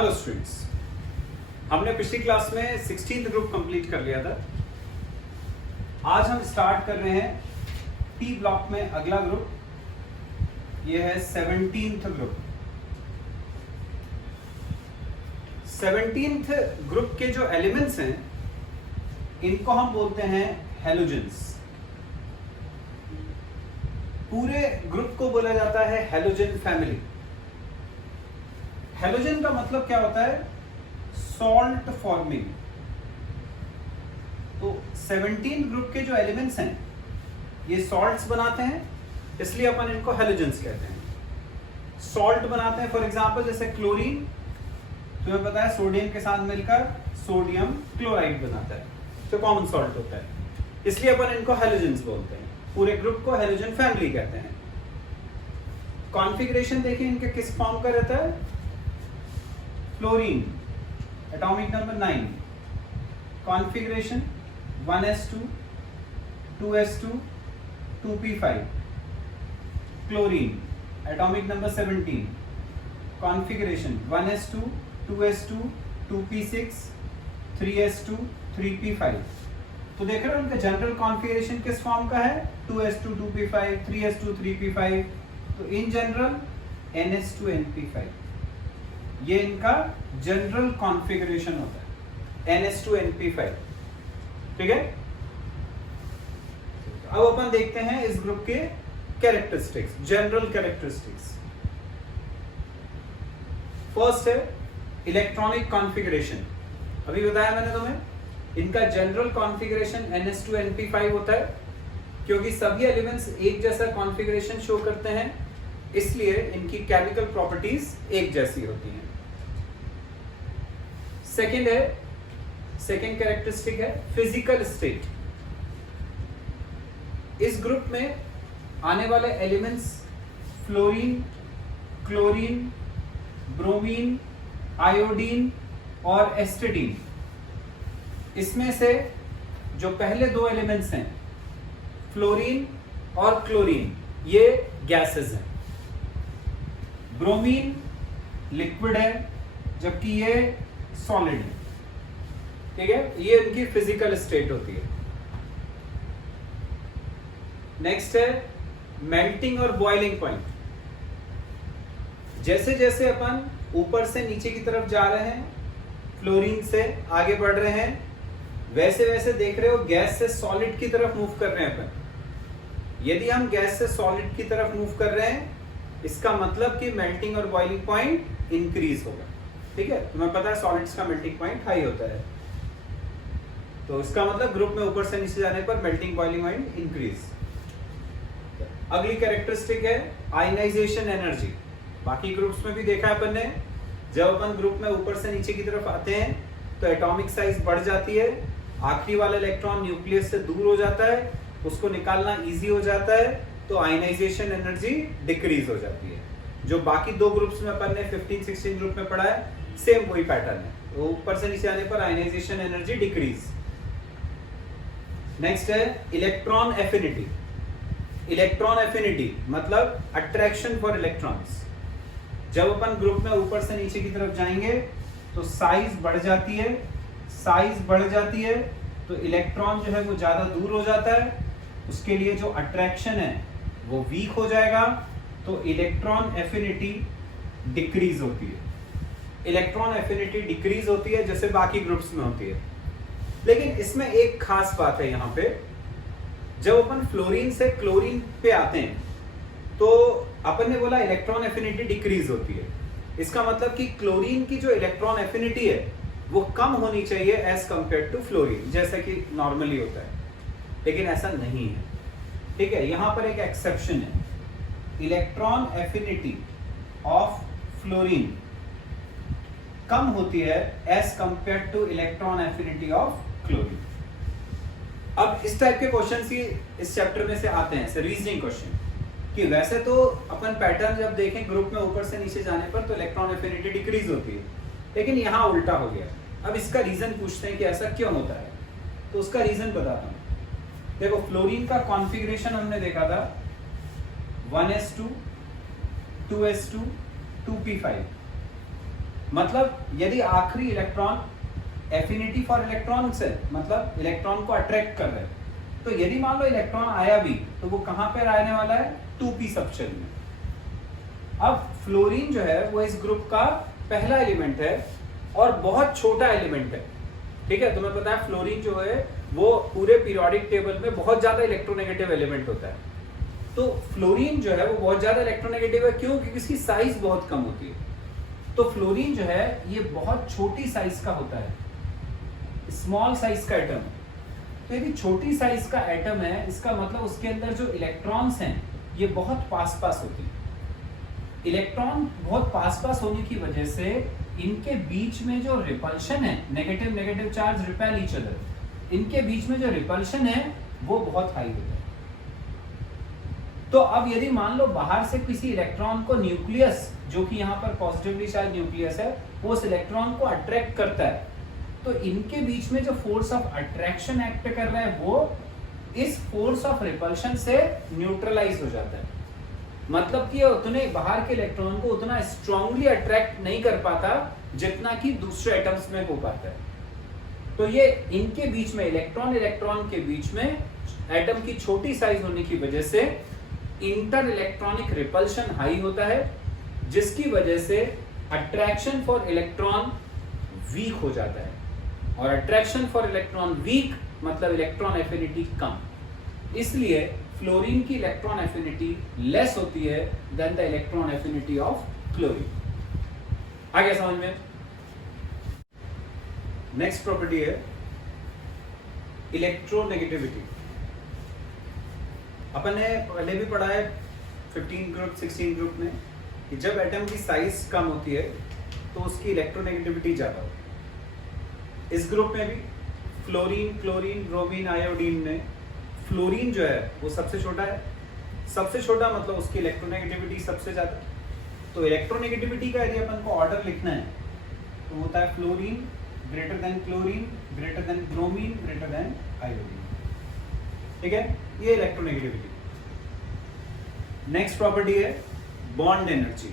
Hello students, हमने पिछली class में 16th ग्रुप कंप्लीट कर लिया था। आज हम स्टार्ट कर रहे हैं पी ब्लॉक में अगला ग्रुप, ये है 17th ग्रुप। 17th ग्रुप के जो एलिमेंट्स हैं इनको हम बोलते हैं हैलोजेंस। पूरे ग्रुप को बोला जाता है हैलोजन फैमिली। हैलोजन का मतलब क्या होता है? Salt forming. तो 17 ग्रुप के जो एलिमेंट्स हैं ये सॉल्ट्स बनाते हैं, इसलिए अपन इनको हैलोजेंस कहते हैं। सॉल्ट बनाते हैं, फॉर एग्जांपल जैसे क्लोरीन, तुम्हें पता है सोडियम के साथ मिलकर सोडियम क्लोराइड बनाता है, तो कॉमन सॉल्ट होता है, इसलिए अपन इनको हैलोजेंस बोलते हैं। पूरे ग्रुप को हैलोजन फैमिली कहते हैं। कॉन्फ़िगरेशन देखिए इनके किस फॉर्म का रहता है। Fluorine atomic number 9, configuration 1s2 2s2 2p5। Chlorine atomic number 17, configuration 1s2 2s2 2p6 3s2 3p5। तो देख रहे हो उनका जनरल कॉन्फ़िगरेशन किस फॉर्म का है? 2s2 2p5 3s2 3p5। तो इन जनरल ns2 np5, ये इनका जनरल कॉन्फ़िगरेशन होता है, ns2 np5। ठीक है। अब अपन देखते हैं इस ग्रुप के कैरेक्टरिस्टिक्स, जनरल कैरेक्टरिस्टिक्स। फर्स्ट है इलेक्ट्रॉनिक कॉन्फ़िगरेशन। अभी बताया मैंने तुम्हें, इनका जनरल कॉन्फ़िगरेशन ns2 np5 होता है, क्योंकि सभी एलिमेंट्स एक जैसा कॉन्फ़िगरेशन शो करते हैं, इसलिए इनकी केमिकल प्रॉपर्टीज एक जैसी होती हैं। सेकेंड कैरेक्टरिस्टिक है फिजिकल स्टेट। इस ग्रुप में आने वाले elements fluorine, chlorine, bromine, iodine और एस्टेडीन, इसमें से जो पहले दो एलिमेंट्स हैं फ्लोरीन और क्लोरीन, ये गैसेस हैं। ब्रोमीन लिक्विड है, जबकि ये सॉलिड है। ठीक है, ये इनकी फिजिकल स्टेट होती है। नेक्स्ट है मेल्टिंग और बॉइलिंग पॉइंट। जैसे जैसे अपन ऊपर से नीचे की तरफ जा रहे हैं, फ्लोरीन से आगे बढ़ रहे हैं, वैसे वैसे देख रहे हो गैस से सॉलिड की तरफ मूव कर रहे हैं अपन। यदि हम गैस से सॉलिड की तरफ मूव कर रहे हैं, इसका मतलब कि मेल्टिंग और बॉइलिंग पॉइंट इंक्रीज होगा। ठीक है, तुम्हें पता है सॉलिड्स का मेल्टिंग पॉइंट हाई होता है, तो इसका मतलब ग्रुप में ऊपर से नीचे जाने पर मेल्टिंग बॉइलिंग पॉइंट इंक्रीज। अगली कैरेक्टरिस्टिक है आयनाइजेशन एनर्जी। बाकी ग्रुप्स में भी देखा है अपन ने, जब अपन ग्रुप में ऊपर से नीचे की तरफ आते हैं तो एटॉमिक साइज बढ़ जाती है, आखिरी वाला इलेक्ट्रॉन न्यूक्लियस से दूर हो जाता है, उसको निकालना इजी हो जाता है, तो आयनाइजेशन एनर्जी डिक्रीज हो जाती है। जो बाकी दो ग्रुप्स में अपन ने 15-16 ग्रुप में पढ़ा है, सेम वही पैटर्न है। तो ऊपर से नीचे आने पर आयनाइजेशन एनर्जी डिक्रीज। नेक्स्ट है इलेक्ट्रॉन एफिनिटी। इलेक्ट्रॉन एफिनिटी मतलब अट्रैक्शन फॉर इलेक्ट्रॉन्स। जब अपन ग्रुप में ऊपर से नीचे की तरफ जाएंगे तो साइज बढ़ जाती है, साइज बढ़ जाती है तो इलेक्ट्रॉन जो है वो ज्यादा दूर हो जाता है, उसके लिए जो अट्रैक्शन है वो वीक हो जाएगा, तो इलेक्ट्रॉन एफिनिटी डिक्रीज होती है। इलेक्ट्रॉन एफिनिटी डिक्रीज होती है जैसे बाकी ग्रुप्स में होती है। लेकिन इसमें एक खास बात है यहाँ पे, जब अपन फ्लोरीन से क्लोरीन पे आते हैं तो अपन ने बोला इलेक्ट्रॉन एफिनिटी डिक्रीज होती है। इसका मतलब कि क्लोरीन की जो इलेक्ट्रॉन एफिनिटी है वो कम होनी चाहिए एज कंपेयर टू फ्लोरीन, जैसा कि नॉर्मली होता है, लेकिन ऐसा नहीं है। ठीक है, यहां पर एक एक्सेप्शन है। इलेक्ट्रॉन एफिनिटी ऑफ फ्लोरीन कम होती है as compare to electron affinity of chlorine. अब इस टाइप के क्वेश्चंस ही इस चैप्टर में से आते हैं, रीजनिंग क्वेश्चन, कि वैसे तो अपन पैटर्न जब देखें ग्रुप में ऊपर से नीचे जाने पर तो इलेक्ट्रॉन एफिनिटी डिक्रीज होती है, लेकिन यहाँ उल्टा हो गया। अब इसका रीजन पूछते हैं कि ऐसा क्यों होता है, तो उसका रीजन बताता हूँ। देखो फ्लोरीन का कॉन्फ़िगरेशन हमने देखा था 1s2 2s2 2p5। मतलब यदि आखिरी इलेक्ट्रॉन एफिनिटी फॉर इलेक्ट्रॉन से, मतलब इलेक्ट्रॉन को अट्रैक्ट कर रहे हैं, तो यदि मान लो इलेक्ट्रॉन आया भी तो वो कहां पर आने वाला है, 2p सबशेल में। अब फ्लोरीन जो है वो इस ग्रुप का पहला एलिमेंट है और बहुत छोटा एलिमेंट है, ठीक है। तुम्हें पता है फ्लोरीन जो है वो पूरे पीरियोडिक टेबल में बहुत ज्यादा इलेक्ट्रोनेगेटिव एलिमेंट होता है। तो फ्लोरीन जो है वो बहुत ज्यादा इलेक्ट्रोनेगेटिव है, क्यों? क्योंकि इसकी साइज बहुत कम होती है। तो फ्लोरीन जो है ये बहुत छोटी साइज का होता है, स्मॉल साइज का एटम है। तो यदि छोटी साइज का एटम है, इसका मतलब उसके अंदर जो इलेक्ट्रॉन्स हैं ये बहुत पास पास होते हैं। इलेक्ट्रॉन बहुत पास पास होने की वजह से इनके बीच में जो रिपल्शन है, negative negative charge repel each other, इनके बीच में जो रिपल्शन है वो बहुत हाई होता है। तो अब यदि मान लो बाहर से किसी इलेक्ट्रॉन को न्यूक्लियस, जो कि यहाँ पर पॉजिटिवली चार्ज न्यूक्लियस है, वो उस इलेक्ट्रॉन को अट्रैक्ट करता है, तो इनके बीच में जो फोर्स ऑफ अट्रैक्शन एक्ट कर रहा है वो इस फोर्स ऑफ रिपल्शन से न्यूट्रलाइज हो जाता है। मतलब कि उतने बाहर के इलेक्ट्रॉन को उतना स्ट्रांगली अट्रैक्ट नहीं कर पाता जितना कि दूसरे एटम्स में हो पाता है। तो ये इनके बीच में, इलेक्ट्रॉन इलेक्ट्रॉन के बीच में एटम की छोटी साइज होने की वजह से इंटर इलेक्ट्रॉनिक रिपल्शन हाई होता है, जिसकी वजह से अट्रैक्शन फॉर इलेक्ट्रॉन वीक हो जाता है। और अट्रैक्शन फॉर इलेक्ट्रॉन वीक मतलब इलेक्ट्रॉन एफिनिटी कम, इसलिए फ्लोरीन की इलेक्ट्रॉन एफिनिटी लेस होती है than the electron affinity of chlorine. आगे समझ में? नेक्स्ट प्रॉपर्टी है इलेक्ट्रोनेगेटिविटी। अपन ने पहले भी पढ़ा है 15 ग्रुप 16 ग्रुप में कि जब एटम की साइज कम होती है तो उसकी इलेक्ट्रोनेगेटिविटी ज्यादा होती है। इस ग्रुप में भी फ्लोरीन, क्लोरीन, ब्रोमीन, आयोडीन में फ्लोरीन जो है वो सबसे छोटा है। सबसे छोटा मतलब उसकी इलेक्ट्रोनेगेटिविटी सबसे ज्यादा। तो इलेक्ट्रोनेगेटिविटी का यदि अपन को ऑर्डर लिखना है तो होता है fluorine greater than chlorine, greater than bromine, greater than iodine. ठीक है, ये इलेक्ट्रोनेगेटिविटी। नेक्स्ट प्रॉपर्टी है बॉन्ड एनर्जी।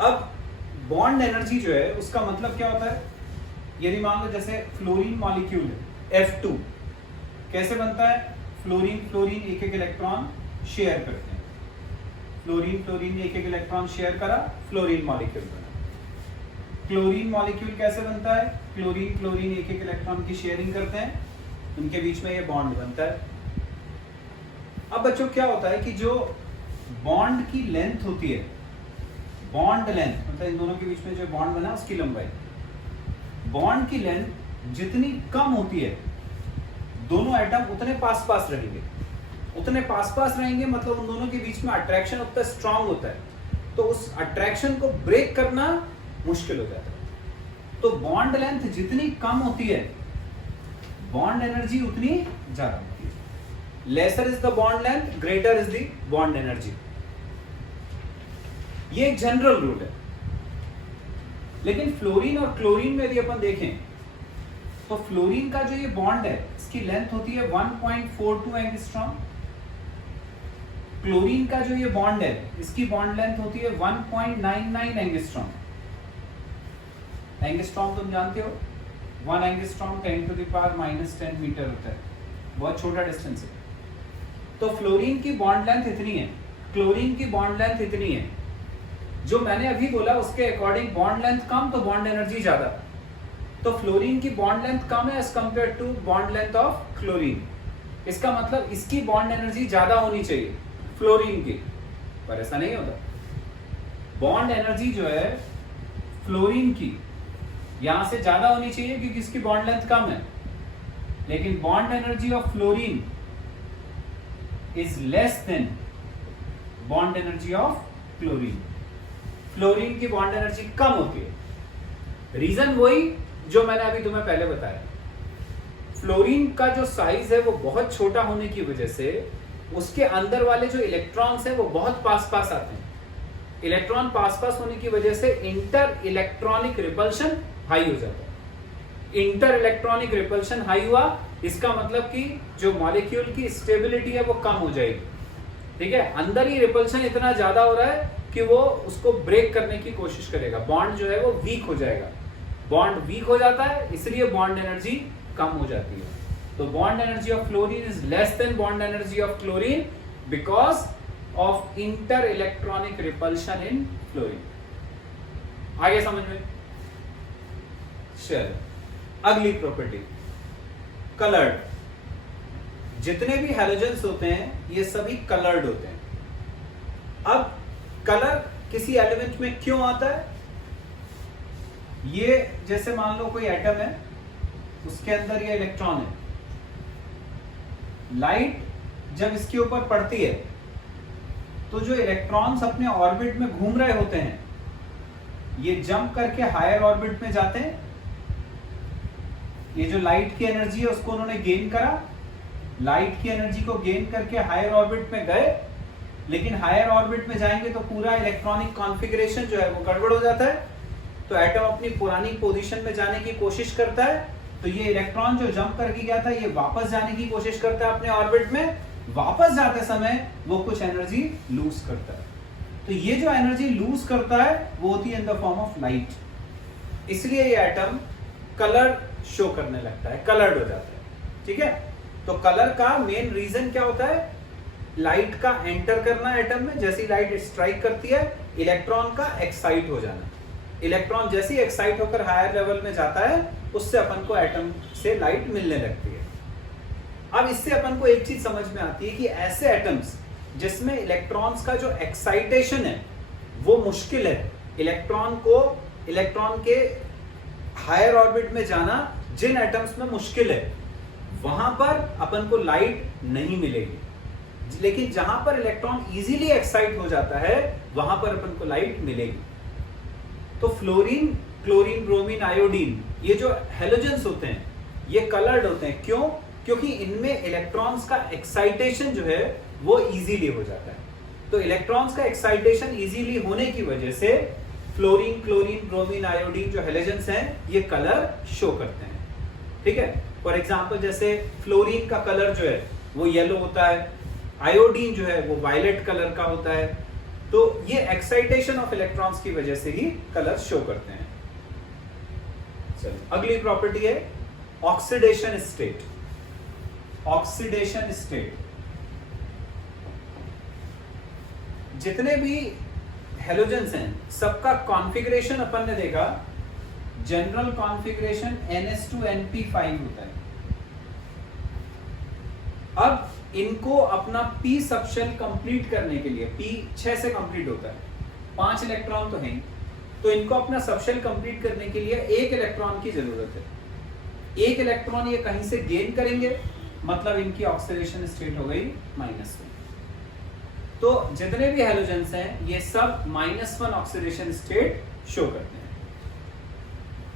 अब बॉन्ड एनर्जी जो है उसका मतलब क्या होता है? यदि मान लो जैसे फ्लोरीन मॉलिक्यूल है F2, कैसे बनता है? फ्लोरीन फ्लोरीन एक एक इलेक्ट्रॉन शेयर करते हैं। फ्लोरीन फ्लोरीन एक एक इलेक्ट्रॉन शेयर करा, फ्लोरीन मॉलिक्यूल बना। क्लोरीन मॉलिक्यूल कैसे बनता है? क्लोरीन क्लोरीन एक एक इलेक्ट्रॉन की शेयरिंग करते हैं, उनके बीच में ये बॉन्ड बनता है। अब बच्चों क्या होता है कि जो बॉन्ड की लेंथ होती है, बॉन्ड लेंथ मतलब इन दोनों के बीच में जो बॉन्ड बना उसकी लंबाई, बॉन्ड की लेंथ जितनी कम होती है दोनों एटम उतने पास पास रहेंगे। उतने पास पास रहेंगे मतलब उन दोनों के बीच में अट्रैक्शन उतना स्ट्रांग होता है, तो उस अट्रैक्शन को ब्रेक करना मुश्किल हो जाता है। तो बॉन्ड लेंथ जितनी कम होती है बॉन्ड एनर्जी उतनी ज्यादा होती है। Lesser is the bond length, greater is the bond energy. ये एक जनरल रूल है। लेकिन फ्लोरीन और क्लोरीन में यदि अपन देखें तो फ्लोरीन का जो ये बॉन्ड है इसकी लेंथ होती है 1.42 एंगस्ट्रॉम। क्लोरीन का जो ये बॉन्ड है इसकी बॉन्ड लेंथ होती है 1.99 एंगस्ट्रॉम। एंगस्ट्रॉम तुम जानते हो, 1 एंगस्ट्रॉम 10⁻⁻10 मीटर होता है, बहुत छोटा डिस्टेंस है। तो फ्लोरीन की बॉन्ड लेंथ इतनी है, क्लोरीन की बॉन्ड लेंथ इतनी है। जो मैंने अभी बोला उसके अकॉर्डिंग बॉन्ड लेंथ कम तो बॉन्ड एनर्जी ज्यादा। तो फ्लोरीन की बॉन्ड लेंथ कम है as compare to bond length of chlorine. इसका मतलब इसकी बॉन्ड एनर्जी ज्यादा होनी चाहिए फ्लोरीन की, पर ऐसा नहीं होता। बॉन्ड एनर्जी जो है फ्लोरीन की यहां से ज्यादा होनी चाहिए क्योंकि इसकी बॉन्ड लेंथ कम है, लेकिन bond energy of fluorine is less than bond energy of chlorine. Fluorine की बॉन्ड एनर्जी कम होती है। रीजन वही जो मैंने अभी तुम्हें पहले बताया। फ्लोरीन का जो साइज है वो बहुत छोटा होने की वजह से उसके अंदर वाले जो इलेक्ट्रॉन्स हैं वो बहुत पास पास आते हैं। इलेक्ट्रॉन पास पास होने की वजह से इंटर इलेक्ट्रॉनिक रिपल्शन हाई हो जाता है। इंटर इलेक्ट्रॉनिक रिपल्शन हाई हुआ, इसका मतलब कि जो मॉलिक्यूल की स्टेबिलिटी है वो कम हो जाएगी। ठीक है, अंदर ही रिपल्शन इतना ज्यादा हो रहा है कि वो उसको ब्रेक करने की कोशिश करेगा, बॉन्ड जो है वो वीक हो जाएगा। बॉन्ड वीक हो जाता है इसलिए बॉन्ड एनर्जी कम हो जाती है। तो bond energy of fluorine is less than bond energy of chlorine because of inter electronic repulsion in fluorine. आगे समझ में? चलो अगली प्रॉपर्टी, कलर्ड। जितने भी हैलोजेंस होते हैं ये सभी कलर्ड होते हैं। अब कलर किसी एलिमेंट में क्यों आता है? ये जैसे मान लो कोई एटम है, उसके अंदर ये इलेक्ट्रॉन है। लाइट जब इसके ऊपर पड़ती है तो जो इलेक्ट्रॉन्स अपने ऑर्बिट में घूम रहे होते हैं ये जंप करके हायर ऑर्बिट में जाते हैं। ये जो लाइट की एनर्जी है उसको उन्होंने गेन करा, लाइट की एनर्जी को गेन करके हायर ऑर्बिट में गए, लेकिन हायर ऑर्बिट में जाएंगे तो पूरा इलेक्ट्रॉनिक कॉन्फ़िगरेशन जो है वो गड़बड़ हो जाता है। तो एटम अपनी पुरानी पोजीशन में जाने की कोशिश करता है। तो ये इलेक्ट्रॉन जो जंप करके गया था ये वापस जाने की कोशिश करता है अपने ऑर्बिट में। वापस जाते समय वो कुछ एनर्जी लूज करता है। तो ये जो एनर्जी लूज करता है वो होती है in the form of light. इसलिए ये एटम कलर शो करने लगता है, कलर्ड हो जाता है। ठीक है, तो कलर का मेन रीजन क्या होता है? लाइट का एंटर करना एटम में, जैसी लाइट स्ट्राइक करती है इलेक्ट्रॉन का एक्साइट हो जाना। इलेक्ट्रॉन जैसे ही एक्साइट होकर हायर लेवल में जाता है उससे अपन को एटम से लाइट मिलने लगती है। अब इससे अपन को एक चीज समझ में आती है कि ऐसे एटम्स जिसमें इलेक्ट्रॉन्स का जो एक्साइटेशन है वो मुश्किल है, इलेक्ट्रॉन के हायर ऑर्बिट में जाना जिन एटम्स में मुश्किल है वहां पर अपन को लाइट नहीं मिलेगी। लेकिन जहां पर इलेक्ट्रॉन इजीली एक्साइट हो जाता है वहां पर अपन को लाइट मिलेगी। तो फ्लोरीन, क्लोरीन, ब्रोमीन, आयोडीन, ये जो हैलोजेंस होते हैं ये कलर्ड होते हैं। क्यों? क्योंकि इनमें इलेक्ट्रॉन्स का एक्साइटेशन जो है वो इजीली हो जाता है। तो इलेक्ट्रॉन्स का एक्साइटेशन इजीली होने की वजह से फ्लोरीन, क्लोरीन, ब्रोमीन, आयोडीन जो हैलोजेंस हैं ये कलर शो करते हैं। ठीक है, फॉर एग्जांपल जैसे फ्लोरीन का कलर जो है वो येलो होता है, आयोडीन जो है वो वायलेट कलर का होता है। तो ये एक्साइटेशन ऑफ इलेक्ट्रॉन्स की वजह से ही कलर शो करते हैं। चलो अगली प्रॉपर्टी है ऑक्सीडेशन स्टेट। ऑक्सीडेशन स्टेट, जितने भी हैलोजेंस हैं सबका कॉन्फ़िगरेशन अपन ने देखा, जनरल कॉन्फ़िगरेशन NH2NP5 होता है। अब इनको अपना p सबशेल कंप्लीट करने के लिए, p 6 से कंप्लीट होता है, 5 इलेक्ट्रॉन तो हैं, तो इनको अपना सबशेल कंप्लीट करने के लिए 1 इलेक्ट्रॉन की जरूरत है। 1 इलेक्ट्रॉन ये कहीं से गेन करेंगे, मतलब इनकी ऑक्सीडेशन स्टेट हो गई -1। तो जितने भी हैलोजेंस हैं ये सब -1 ऑक्सीडेशन स्टेट शो करते हैं।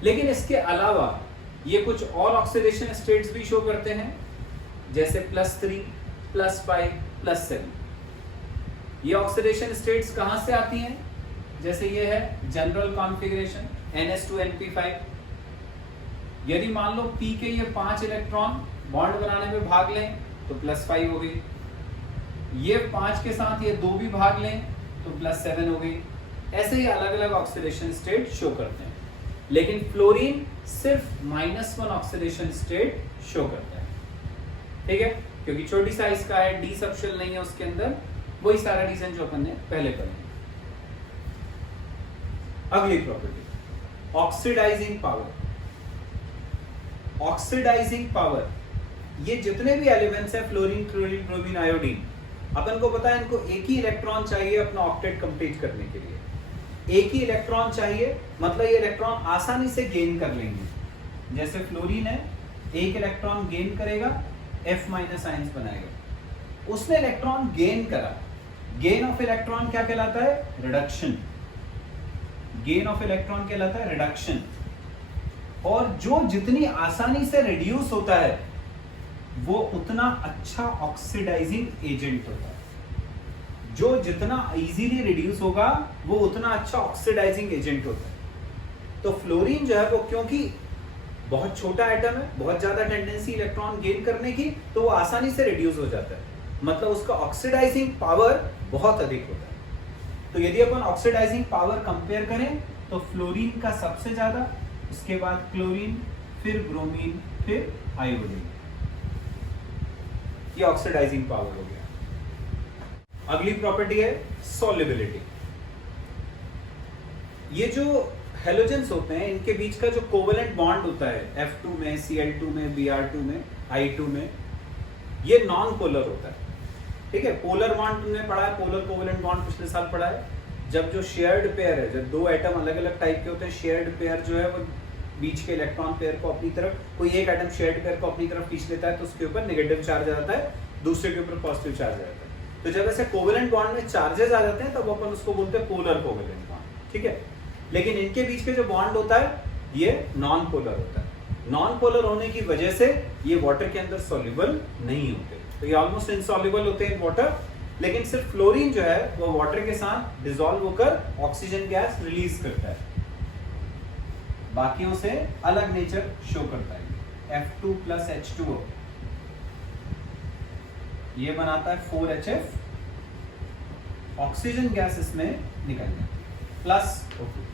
लेकिन इसके अलावा ये कुछ और ऑक्सीडेशन स्टेट्स भी शो करते हैं, जैसे +3, +5, +7। ये ऑक्सीडेशन स्टेट्स कहां से आती हैं? जैसे ये है जनरल कॉन्फ़िगरेशन NH2NP5। यदि मान लो P के ये 5 इलेक्ट्रॉन बॉन्ड बनाने में भाग लें तो +5 हो गई, ये 5 के साथ ये 2 भी भाग लें तो +7 हो गई। ऐसे ही अलग अलग ऑक्सीडेशन स्टेट शो करते हैं। लेकिन फ्लोरीन सिर्फ -1 ऑक्सीडेशन स्टेट शो करता है। ठीक है, क्योंकि छोटी साइज का है, डी सबशेल नहीं है उसके अंदर, वही सारा रीजन जो अपन ने पहले पढ़ा। अगली property oxidising power. Oxidising power, ये जितने भी एलिमेंट्स हैं फ्लोरीन, क्लोरीन, ब्रोमीन, आयोडीन, अपन को पता है इनको एक ही इलेक्ट्रॉन चाहिए अपना ऑक्टेट कंप्लीट करने के लिए। एक ही इलेक्ट्रॉन चाहिए, मतलब ये इलेक्ट्रॉन आसानी से गेन कर लेंगे। जैसे फ्लोरीन है, एक इलेक्ट्रॉन गेन करेगा, F- आयंस बनाएगा। उसने इलेक्ट्रॉन गेन करा, गेन ऑफ इलेक्ट्रॉन क्या कहलाता है? रिडक्शन। गेन ऑफ इलेक्ट्रॉन कहलाता है रिडक्शन। और जो जितनी आसानी से रिड्यूस होता है वो उतना अच्छा ऑक्सीडाइजिंग एजेंट होता है। जो जितना इजीली रिड्यूस होगा वो उतना अच्छा ऑक्सीडाइजिंग एजेंट होता है। तो फ्लोरीन जो है वो क्योंकि बहुत छोटा एटम है, बहुत ज्यादा टेंडेंसी इलेक्ट्रॉन गेन करने की, तो वो आसानी से रिड्यूस हो जाता है, मतलब उसका ऑक्सीडाइजिंग पावर बहुत अधिक होता है। तो यदि अपन ऑक्सीडाइजिंग पावर कंपेयर करें तो फ्लोरीन का सबसे ज्यादा, उसके बाद क्लोरीन, फिर ब्रोमीन, फिर आयोडीन। ये ऑक्सीडाइजिंग पावर हो गया। अगली प्रॉपर्टी है सॉल्युबिलिटी। ये जो हेलोजेंस होते हैं इनके बीच का जो कोवेलेंट बॉन्ड होता है F2 में, Cl2 में, Br2 में, I2 में, ये नॉन पोलर होता है। ठीक है, पोलर बॉन्ड तुमने पढ़ा है, पोलर कोवेलेंट बॉन्ड पिछले साल पढ़ा है। जब जो शेयर्ड पेयर है, जब दो एटम अलग अलग टाइप के होते हैं, शेयर्ड पेयर जो है वो बीच के इलेक्ट्रॉन पेयर को अपनी तरफ, कोई एक एटम शेयर्ड पेयर को अपनी तरफ खींच लेता है तो उसके ऊपर नेगेटिव चार्ज आ जाता है, दूसरे के ऊपर पॉजिटिव चार्ज आ जाता है। तो जब ऐसे कोवेलेंट बॉन्ड में चार्जेस आ जाते हैं तब अपन उसको बोलते हैं पोलर कोवेलेंट बॉन्ड। ठीक है, लेकिन इनके बीच के जो बॉन्ड होता है ये नॉन पोलर होता है। नॉन पोलर होने की वजह से ये वाटर के अंदर सॉल्युबल नहीं होते, तो ये ऑलमोस्ट इनसॉल्युबल होते हैं वाटर। लेकिन सिर्फ फ्लोरीन जो है वो वाटर के साथ डिसॉल्व होकर ऑक्सीजन गैस रिलीज करता है, बाकियों से अलग नेचर शो करता है। F2 प्लस H2O ये बनाता है 4HF, ऑक्सीजन गैस इसमें निकल जाती है, प्लस O2।